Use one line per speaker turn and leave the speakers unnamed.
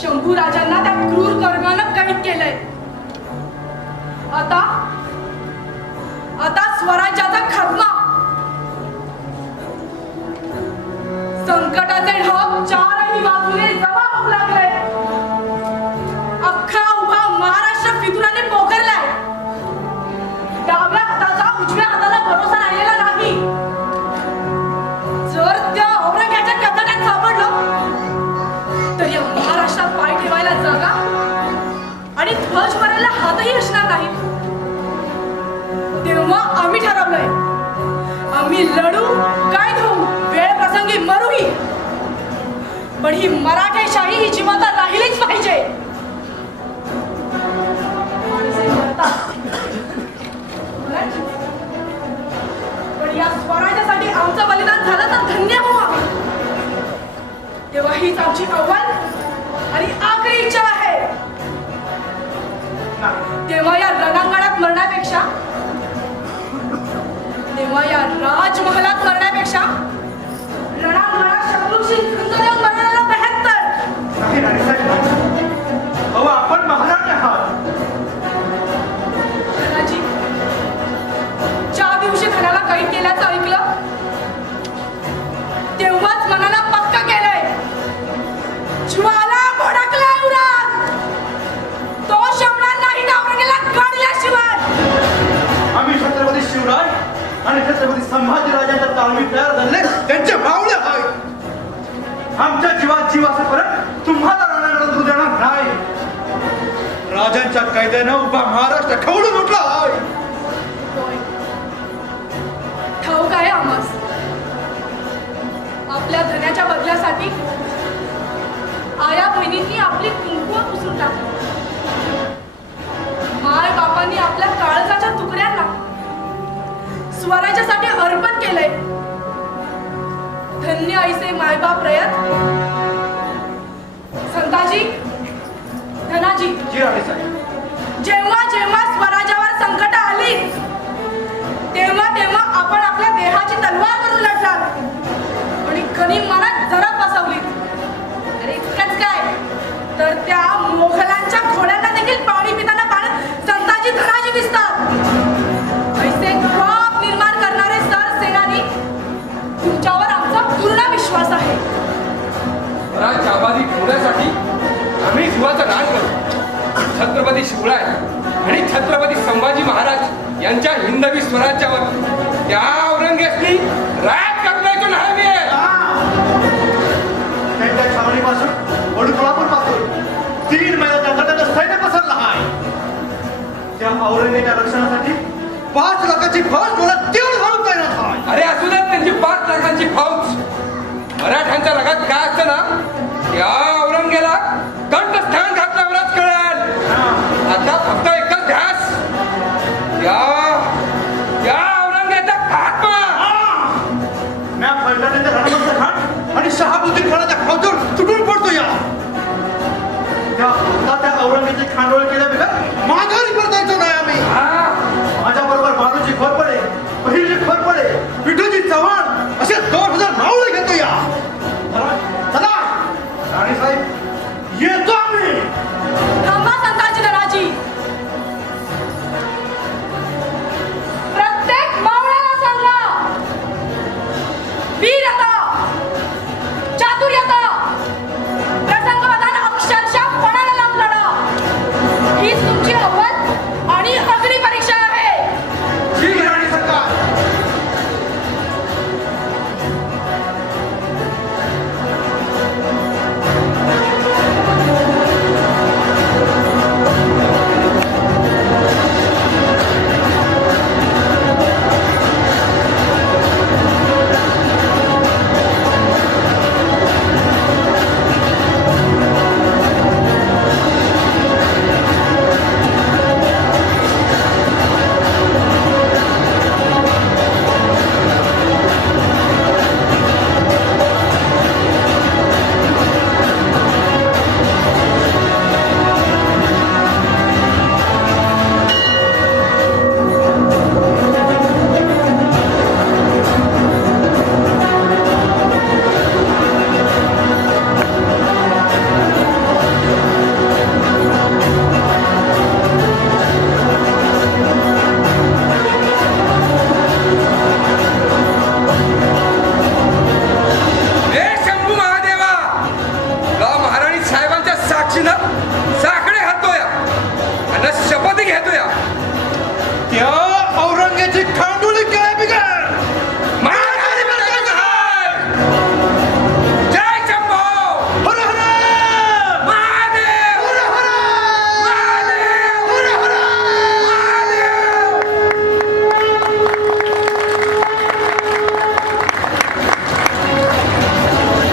शंभू राजांना त्या क्रूर कर्मानं कैद केलंय. आता आता स्वराज्याचा खात्मा. संकटाचे ढग चारही बाजूने जमा लढू काय घेऊ वेळ प्रसंगी मरूही. पण ही मराठेशाही ही जिवंत राहिलीच पाहिजे. तेव्हा या राजमहलात मरण्यापेक्षा रणांगणात शत्रूशी झुंज देऊन मरण्याला बेहत्तर
नाही. अहो आपण महाराज आहात
धनाजी ज्या दिवशी धनाला कैद केल्याचं
त्यांचे मावळे हवे आमच्या जीवात जीव परत तुम्हाला राणाकडे दूर देणार नाही. राजांच्या कैद्यानं उभा महाराष्ट्र खवळून उठला आहे.
ठाऊक आहे आमस. आपल्या धन्याच्या बदल्यासाठी आया बहिणींनी आपली कुंकुम पुसून टाकली. माय बापांनी आपल्या काळजाच्या तुकड्यांना स्वराज्यासाठी अर्पण केलंय. आईचे मायबाप रयत. संताजी धनाजी. जेव्हा जेव्हा स्वराज्यावर संकट आली तेव्हा तेव्हा आपण आपल्या देहाची तलवार करून लढलात आणि खरी मनात जरा
छत्रपती संभाजी महाराज यांच्या हिंदवी स्वराज्यावर त्या औरंगजेबनी राज करण्याचं नाही मी
त्यांच्या छावणीपासून तीन सैन्य पसरला आहे. त्या औरंगजेबाच्या रक्षणासाठी पाच लाखाची फौज मला तेवढ घालून तैनात आहे
अरे असू देत त्यांची पाच लाखांची फौज. मराठ्यांच्या रगात काय असतं ना? त्या आता
त्या औरंगजेबाची खांडोळ केल्या बिगर माघारी to
come